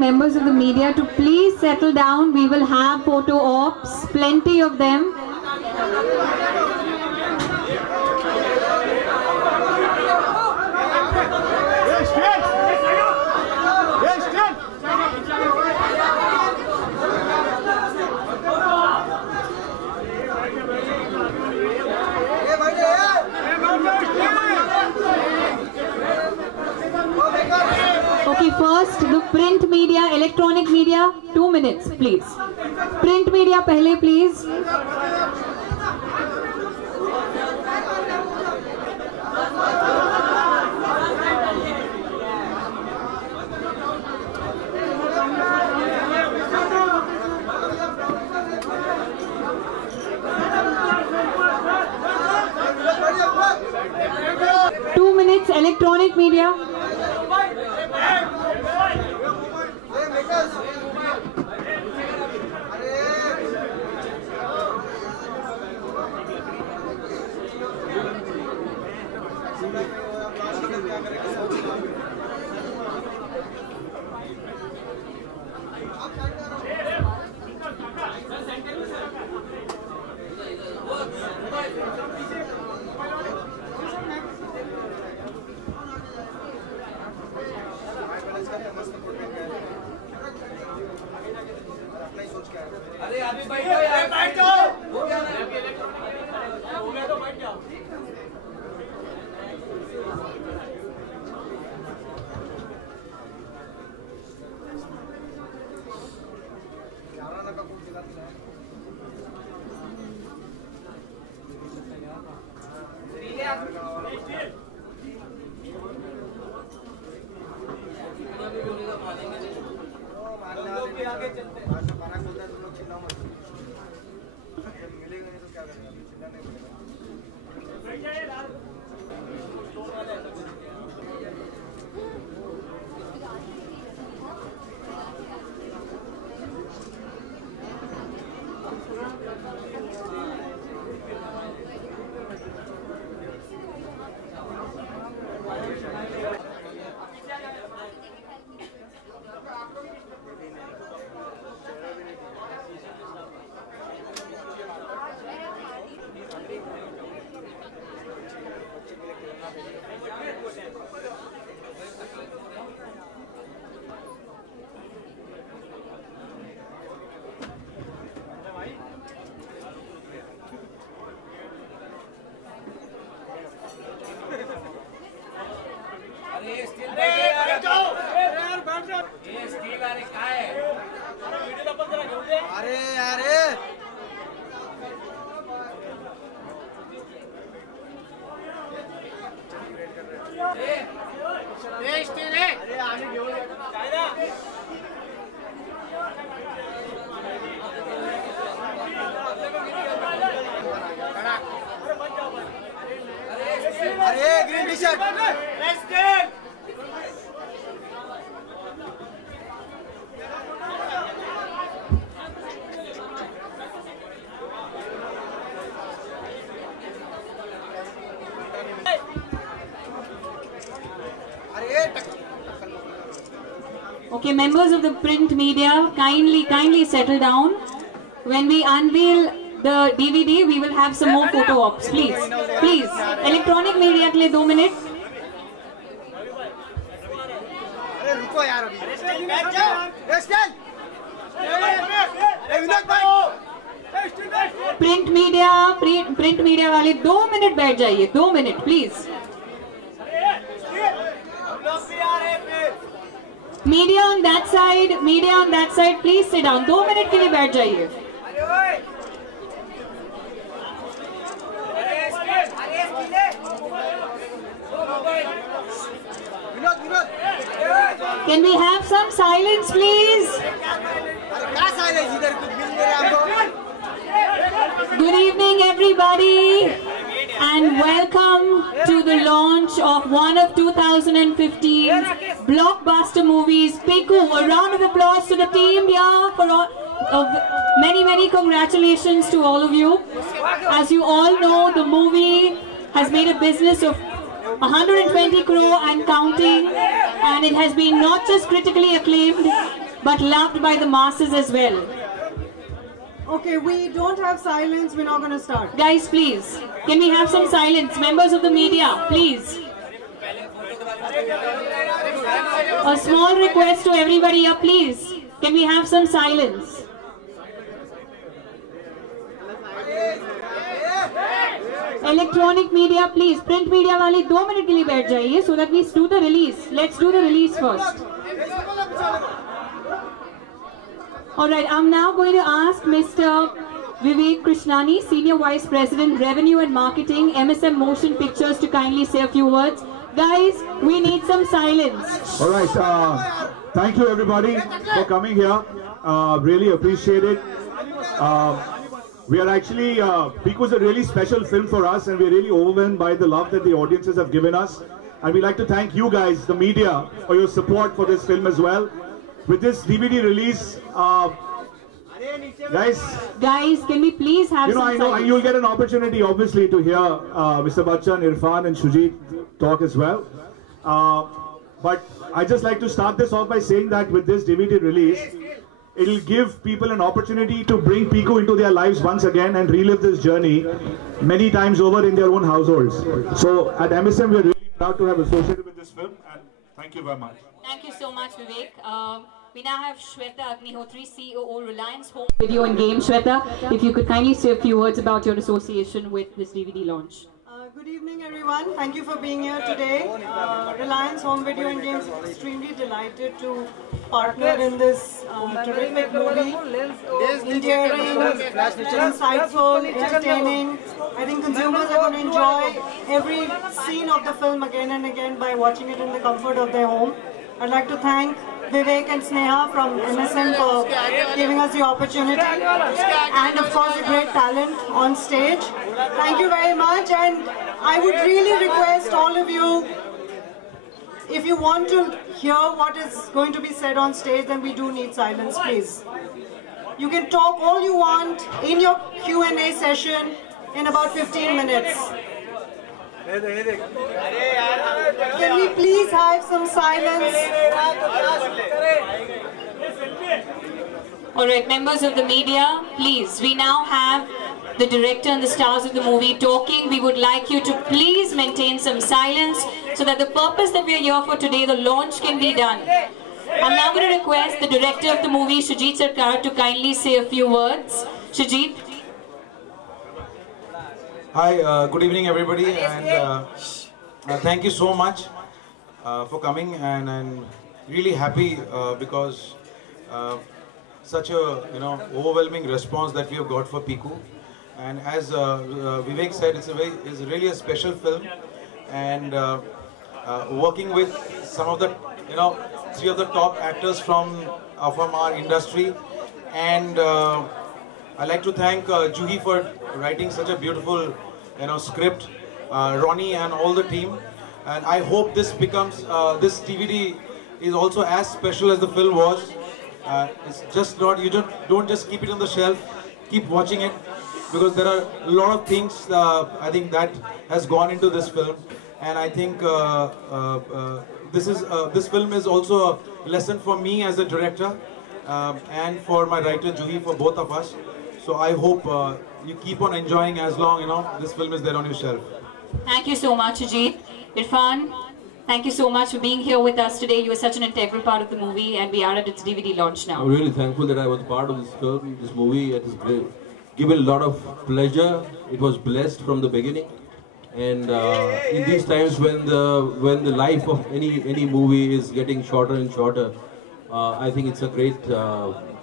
Members of the media to please settle down. We will have photo ops, plenty of them. Okay, first the print media, electronic media, 2 minutes, please. Print media, pehle, please. Two minutes, electronic media. अरे अभी बैठ जाओ यार, बैठ जाओ। हो गया ना, हो गया तो बैठ जाओ। आगे चलते हैं। मिलेगा नहीं तो क्या करेंगे? चिल्लाने पड़ेगा। अरे यार अरे आने घेऊन अरे green tea shirt Okay, members of the print media, kindly settle down. When we unveil the DVD, we will have some more photo ops. Please. Electronic media के लिए 2 minutes. अरे रुको यार अभी बैठ जाओ। प्रिंट मीडिया वाले 2 मिनट बैठ जाइए, 2 minute please. Media on that side please sit down, 2 minute के लिए बैठ जाइए। Can we have some silence, please? Good evening, everybody, and welcome to the launch of one of 2015's blockbuster movies, Piku. A round of applause to the team here for many congratulations to all of you. As you all know, the movie has made a business of 120 crore and counting, and it has been not just critically acclaimed, but loved by the masses as well. Okay, we don't have silence, we're not going to start. Guys, please, can we have some silence? Members of the media, please. A small request to everybody here, please. Can we have some silence? Electronic media, please. Print media wale 2 minute ke liye baith jaiye so that we do the release. Let's do the release first. Alright, I'm now going to ask Mr. Vivek Krishnani, Senior Vice President, Revenue and Marketing, MSM Motion Pictures, to kindly say a few words. Guys, we need some silence. Alright, thank you everybody for coming here. Really appreciate it. We are actually, Piku is a really special film for us, and we're really overwhelmed by the love that the audiences have given us. And we'd like to thank you guys, the media, for your support for this film as well. With this DVD release, guys, can we please have some silence? You'll get an opportunity, obviously, to hear Mr. Bachchan, Irfan and Shujit talk as well. But I'd just like to start this off by saying that with this DVD release, it'll give people an opportunity to bring Piku into their lives once again and relive this journey many times over in their own households. So at MSM, we're really proud to have associated with this film, and thank you very much. Thank you so much, Vivek. We now have Shweta Agnihotri, CEO, Reliance Home Video and Games. Shweta, if you could kindly say a few words about your association with this DVD launch. Good evening everyone, thank you for being here today. Reliance Home Video and Games is extremely delighted to partner in this terrific movie. Endearing, insightful, entertaining. I think consumers are going to enjoy every scene of the film again and again by watching it in the comfort of their home. I'd like to thank Vivek and Sneha from MSM for giving us the opportunity, and of course a great talent on stage. Thank you very much, and I would really request all of you, if you want to hear what is going to be said on stage, then we do need silence, please. You can talk all you want in your Q&A session in about 15 minutes. Can we please have some silence? Alright, members of the media, please, we now have the director and the stars of the movie talking. We would like you to please maintain some silence so that the purpose that we are here for today, the launch, can be done. I'm now going to request the director of the movie, Shujit Sarkar, to kindly say a few words. Shujit. Hi, good evening everybody, and thank you so much for coming, and I'm really happy because such a overwhelming response that we have got for Piku. And as Vivek said, it's really a special film, and working with some of the 3 of the top actors from our industry, and I'd like to thank Juhi for writing such a beautiful script, Ronnie and all the team, and I hope this becomes this DVD is also as special as the film was. It's just not, you don't just keep it on the shelf, keep watching it, because there are a lot of things I think that has gone into this film, and I think this film is also a lesson for me as a director and for my writer Juhi, for both of us. So I hope you keep on enjoying as long this film is there on your shelf. Thank you so much, Ajit. Irfan, thank you so much for being here with us today. You are such an integral part of the movie, and we are at its DVD launch now. I'm really thankful that I was part of this film, this movie. It has given a lot of pleasure. It was blessed from the beginning, and in these times when the life of any movie is getting shorter and shorter, I think it's a great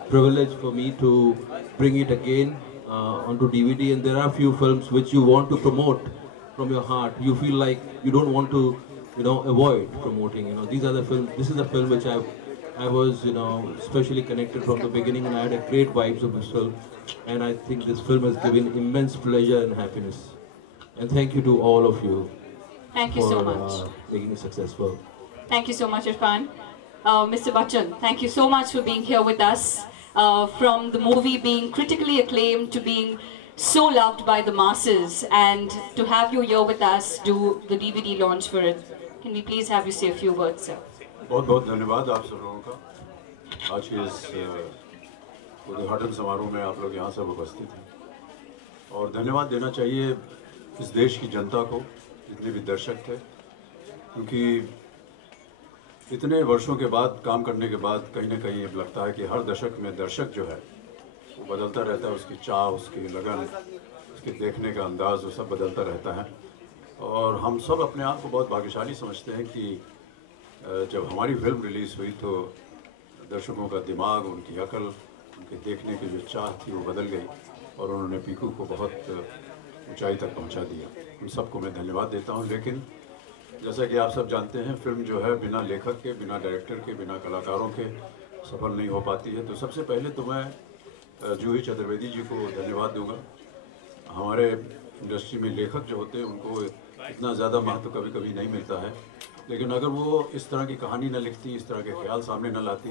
privilege for me to bring it again onto DVD. And there are a few films which you want to promote from your heart. You feel like you don't want to avoid promoting. These are the films. This is a film which I was especially connected from the beginning, and I had a great vibes of this film, and I think this film has given immense pleasure and happiness. And thank you to all of you. Thank you so much. Making it successful. Thank you so much, Irfan. Mr. Bachchan, thank you so much for being here with us. From the movie being critically acclaimed to being so loved by the masses, and to have you here with us do the DVD launch for it. Can we please have you say a few words, sir? बहुत बहुत धन्यवाद आप सब लोगों का. आज के इस उद्घाटन समारोह में आप लोग यहाँ सब उपस्थित हैं और धन्यवाद देना चाहिए इस देश की जनता को, जितने भी दर्शक थे, क्योंकि इतने वर्षों के बाद काम करने के बाद कहीं ना कहीं लगता है कि हर दशक में दर्शक जो है वो बदलता रहता है, उसकी चाह, उसकी लगन, उसके देखने का अंदाज, वो सब बदलता रहता है। और हम सब अपने आप को बहुत भाग्यशाली समझते हैं कि जब हमारी फिल्म रिलीज़ हुई तो दर्शकों का दिमाग, उनकी अकल, उनके देखने की जो चाह थी वो बदल गई और उन्होंने पीकू को बहुत ऊंचाई तक पहुंचा दिया। उन सबको मैं धन्यवाद देता हूं। लेकिन जैसा कि आप सब जानते हैं, फिल्म जो है बिना लेखक के, बिना डायरेक्टर के, बिना कलाकारों के सफल नहीं हो पाती है। तो सबसे पहले तो मैं जूही चतुर्वेदी जी को धन्यवाद दूंगा। हमारे इंडस्ट्री में लेखक जो होते हैं उनको इतना ज़्यादा महत्व कभी कभी नहीं मिलता है, लेकिन अगर वो इस तरह की कहानी न लिखती, इस तरह के ख्याल सामने न लाती,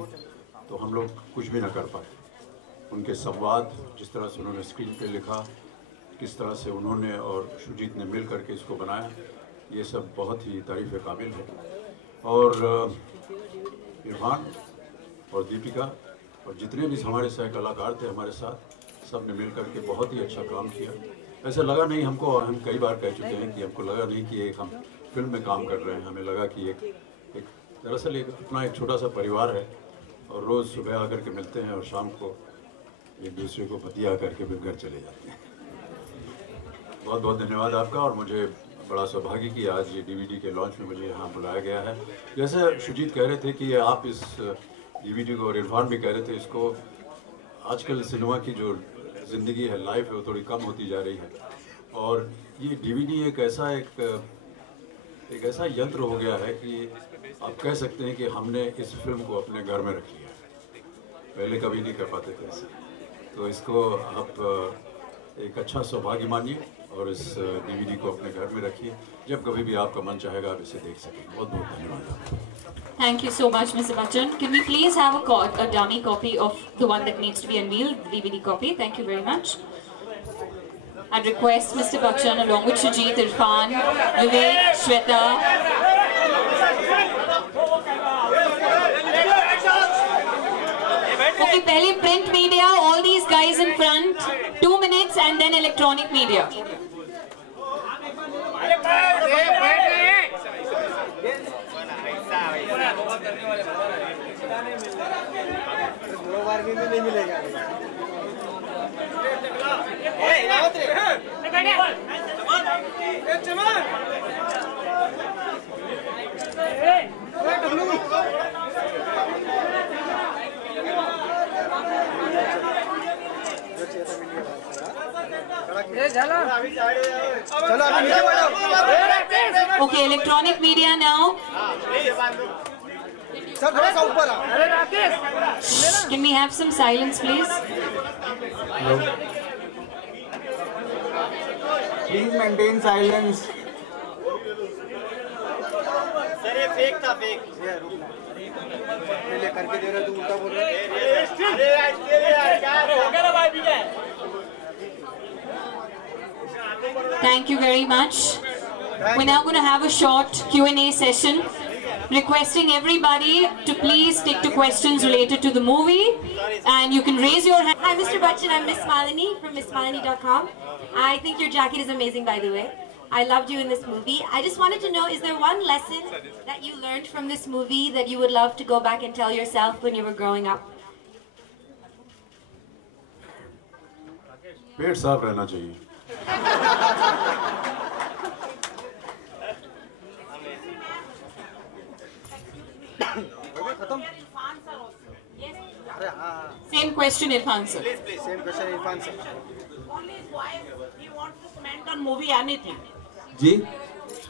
तो हम लोग कुछ भी न कर पाते। उनके संवाद, जिस तरह से उन्होंने स्क्रीन पे लिखा, किस तरह से उन्होंने और शुजीत ने मिल करके इसको बनाया, ये सब बहुत ही तारीफ़ काबिल है। और इरफान और दीपिका और जितने भी हमारे सह कलाकार थे हमारे साथ, सब ने मिल करके बहुत ही अच्छा काम किया। ऐसा लगा नहीं हमको, और हम कई बार कह चुके हैं कि हमको लगा नहीं कि एक हम फिल्म में काम कर रहे हैं। हमें लगा कि एक दरअसल अपना एक छोटा सा परिवार है और रोज़ सुबह आकर के मिलते हैं और शाम को एक दूसरे को बतिया करके फिर घर चले जाते हैं। बहुत बहुत धन्यवाद आपका। और मुझे बड़ा सौभाग्य कि आज ये DVD के लॉन्च में मुझे यहाँ बुलाया गया है। जैसे शुजीत कह रहे थे कि आप इस DVD को, और इरफान भी कह रहे थे, इसको आजकल सिनेमा की जो ज़िंदगी है, लाइफ है, वो थोड़ी कम होती जा रही है। और ये DVD एक ऐसा यंत्र हो गया है कि आप कह सकते हैं कि हमने इस फिल्म को अपने घर में रख लिया है। पहले कभी नहीं कर पाते थे ऐसे। तो इसको आप एक अच्छा सौभाग्य मानिए और इस DVD को अपने घर में रखिए। जब कभी भी आपका मन चाहेगा आप इसे देख सकेंगे। बहुत बहुत धन्यवाद। Thank you so much, Mr. Bachchan. Can we please have a dummy copy of the one that needs to be unveiled, the DVD copy? Thank you very much. I'd request Mr. Bachchan along with Shujit, Irfan, Vivek, Shweta. Okay, pehle print media, all these guys in front, 2 minutes, and then electronic media. नहीं मिलेगा। Okay, electronic media now. Can we have some silence, please? Hello. Please maintain silence. Sir ये fake था, fake. ले करके दे रहा तू, उल्टा बोल रहा है। हो गया ना भाई, भी है। Thank you very much. We're now going to have a short Q&A session. Requesting everybody to please stick to questions related to the movie, and you can raise your hand. Hi, Mr. Bachchan. I'm Miss Malini from MissMalini.com. I think your jacket is amazing, by the way. I loved you in this movie. I just wanted to know, is there one lesson that you learned from this movie that you would love to go back and tell yourself when you were growing up? पेट साफ रहना चाहिए। Same question, Irfan sir. Same question, Irfan sir. He wants to comment on movie anything. जी,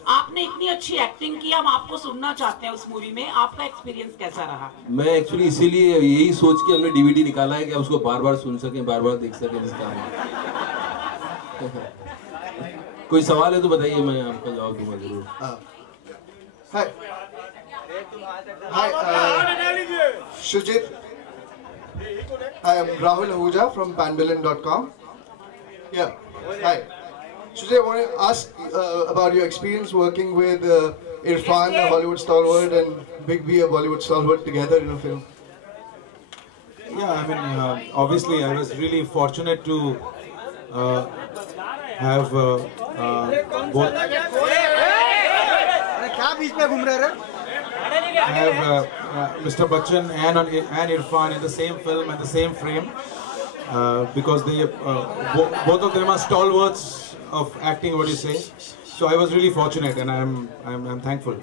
आपने इतनी अच्छी acting की, हम आपको सुनना चाहते हैं उस मूवी में। आपका एक्सपीरियंस कैसा रहा? मैं एक्चुअली इसीलिए यही सोच के हमने DVD निकाला है कि आप उसको बार बार सुन सकें, बार बार देख सकें इसका। कोई सवाल है तो बताइए, मैं आपका जवाब दूंगा जरूर। Hi, Shujit. I am Rahul Ahuja from panbillin.com. Yeah, hi. Shujit, I want to ask about your experience working with Irfan, a Hollywood stalwart, and Big B, a Bollywood stalwart, together in a film. Yeah, I mean, obviously, I was really fortunate to have both. Have Mr. Bachchan and Irfan in the same film and the same frame, because they both of them are stalwarts of acting. What do you say? So I was really fortunate, and I'm thankful.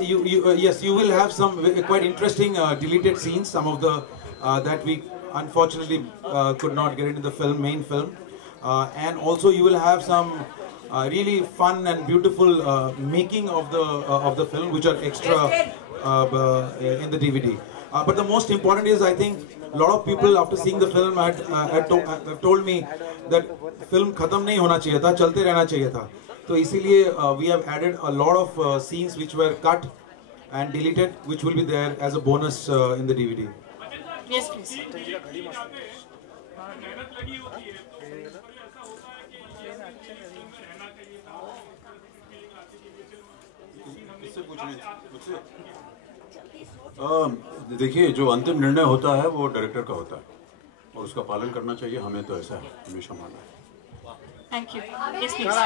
Yes, you will have some quite interesting deleted scenes. Some of the that we unfortunately could not get into the main film, and also you will have some really fun and beautiful making of the film, which are extra in the DVD. But the most important is, I think, a lot of people after seeing the film have told me that film खत्म नहीं होना चाहिए था, चलते रहना चाहिए था. तो इसीलिए we have added a lot of scenes which were cut and deleted, which will be there as a bonus in the DVD. Yes, please. देखिए, जो अंतिम निर्णय होता है वो डायरेक्टर का होता है और उसका पालन करना चाहिए. हमें तो ऐसा है, हमेशा माना है. Thank you. Yes, please.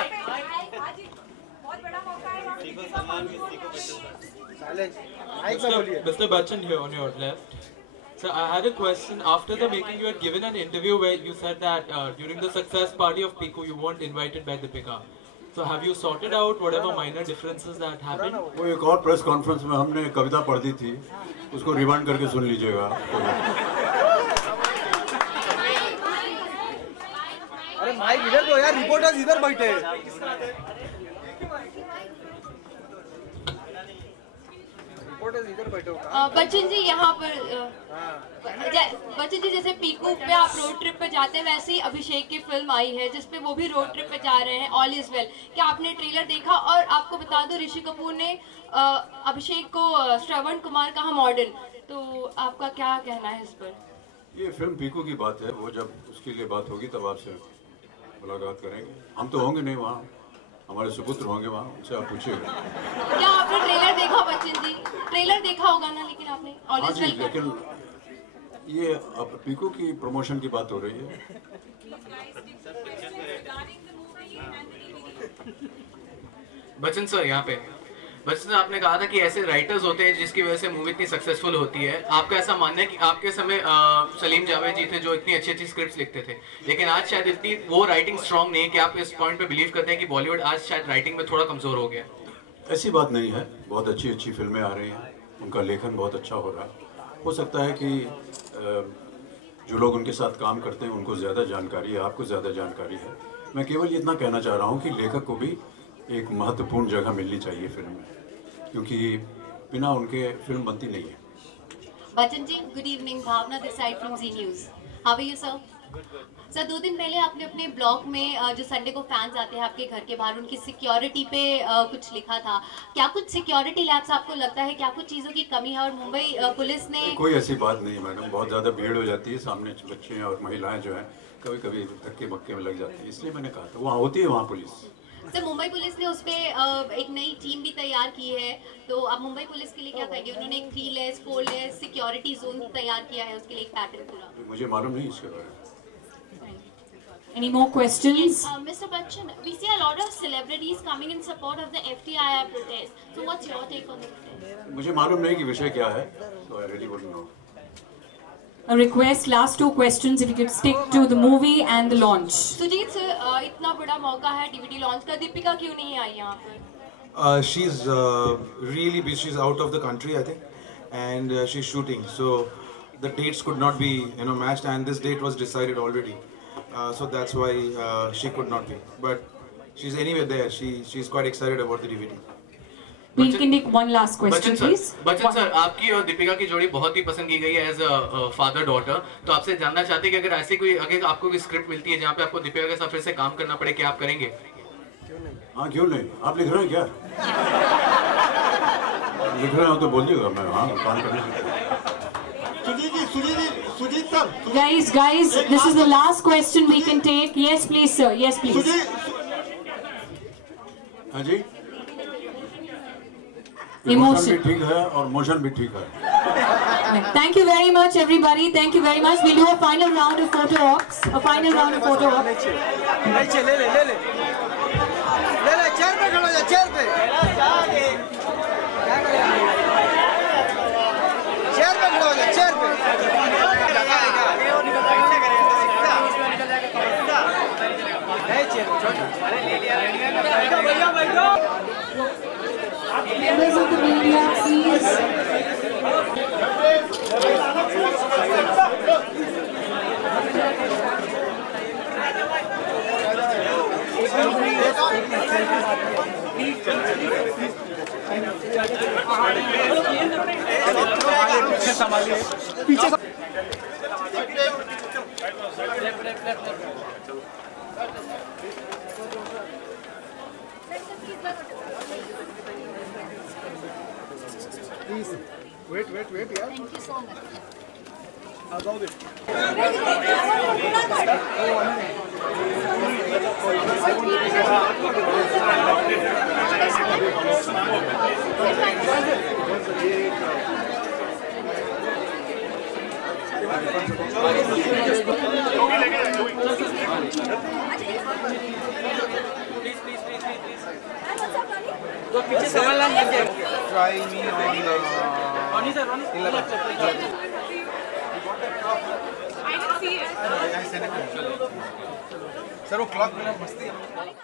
Mr. Bachchan here on your left. So I had a question. After the making, you had given an interview where you said that during the success party of Piku, you weren't invited by Deepika. So have you sorted out whatever minor differences that happened? वो एक और press conference में हमने कविता पढ़ दी थी, उसको rewind करके सुन लीजिएगा. अरे माइक इधर दो यार, रिपोर्टर्स इधर बैठे हैं. रिपोर्टर्स इधर बैठे हो. बच्चन जी यहाँ पर बच्चन जी, जैसे पीकू पे आप रोड ट्रिप पे जाते हैं, वैसे ही अभिषेक की फिल्म आई है जिसपे वो भी रोड ट्रिप पे जा रहे हैं, ऑल इज वेल. क्या आपने ट्रेलर देखा? और आपको बता दो, ऋषि कपूर ने अभिषेक को श्रवण कुमार कहा मॉडल, तो आपका क्या कहना है इस पर? ये फिल्म पीकू की बात है, वो जब उसके लिए बात होगी तब आपसे मुलाकात करेंगे. हम तो होंगे नहीं वहाँ, हमारे सुपुत्र होंगे वहाँ, उनसे आप पूछिएगा. क्या आपने ट्रेलर देखा बच्चन जी? ट्रेलर देखा होगा ना, लेकिन आपने ऑल इज वेल. लेकिन ये अब पीकू की प्रमोशन की बात हो रही है. बच्चन सर यहाँ पे, बच्चन सर आपने कहा था कि ऐसे राइटर्स होते हैं जिसकी वजह से मूवी इतनी सक्सेसफुल होती है. आपका ऐसा मानना है कि आपके समय सलीम जावेद जी थे जो इतनी अच्छी अच्छी स्क्रिप्ट्स लिखते थे, लेकिन आज शायद इतनी वो राइटिंग स्ट्रांग नहीं है, कि आप इस पॉइंट पे बिलीव करते हैं कि बॉलीवुड आज शायद राइटिंग में थोड़ा कमजोर हो गया? ऐसी बात नहीं है, बहुत अच्छी अच्छी फिल्में आ रही हैं, उनका लेखन बहुत अच्छा हो रहा है. हो सकता है कि जो लोग उनके साथ काम करते हैं उनको ज़्यादा जानकारी है, आपको ज़्यादा जानकारी है. मैं केवल इतना कहना चाह रहा हूँ कि लेखक को भी एक महत्वपूर्ण जगह मिलनी चाहिए फिल्म में, क्योंकि बिना उनके फिल्म बनती नहीं है. Bachchan ji, good evening. Bhavna this side from Zee news. How are you sir? Sir, 2 दिन पहले आपने अपने ब्लॉग में जो संडे को फैंस आते हैं आपके घर के बाहर, उनकी सिक्योरिटी पे कुछ लिखा था. क्या कुछ सिक्योरिटी लैब्स आपको लगता है क्या कुछ चीज़ों की कमी है? और मुंबई पुलिस ने... कोई ऐसी बात नहीं मैडम, बहुत ज़्यादा भीड़ हो जाती है, सामने बच्चे और महिलाएं जो हैं कभी कभी धक्के मक्के में लग जाती है, इसलिए मैंने कहा था वहाँ होती है वहाँ पुलिस. सर, मुंबई पुलिस ने उस पर एक नई टीम भी तैयार की है, तो आप मुंबई पुलिस के लिए क्या कहेंगे? उन्होंने एक 3-लेस 4-लेस सिक्योरिटी जोन तैयार किया है, उसके लिए एक पैटर्न पूरा. मुझे मालूम नहीं इसके बारे में. Any more questions? Yes, Mr. Bachchan, we see a lot of celebrities coming in support of the FTIR protest. So what's your take on the protest? मुझे मालूम नहीं कि विषय क्या है, so I really wouldn't know. A request, last 2 questions, if you could stick to the movie and the launch. Sujeet sir, इतना बड़ा मौका है DVD लॉन्च का, दीपिका क्यों नहीं आई यहाँ पर? She's really busy. She's out of the country, I think, and she's shooting. So the dates could not be, matched, and this date was decided already. So that's why she could not be. But she's anyway there. She's quite excited about the DVD. We can take one last question, please. Bachchan sir, आपकी और दीपिका की जोड़ी बहुत ही पसंद की गई है as a father daughter. तो आपसे जानना चाहते हैं कि अगर आपको कोई स्क्रिप्ट मिलती है जहाँ पे आपको दीपिका के साथ फिर से काम करना पड़े, क्या आप करेंगे? हाँ, क्यों नहीं. आप लिख रहे हैं क्या? लिख रहे हो तो बोलिएगा, मैं हाँ काम करने. Sujeet sir. Guys, this is the last question we can take. Yes, please, sir. Yes, please. हाँ जी. इमोशन भी ठीक है और मोशन भी ठीक है. Thank you very much, everybody. Thank you very much. We'll do a final round of photo ops. A final round of photo ops. ले chair पे खड़ो जा, चेयर पे. चेयर पे खड़ो जा, चेयर पे. Members of the media, please. पीछे Please, wait, yeah. Thank you so much. About it. Try me on sir, 11. I didn't see it. Sir, वो clock में मस्ती है.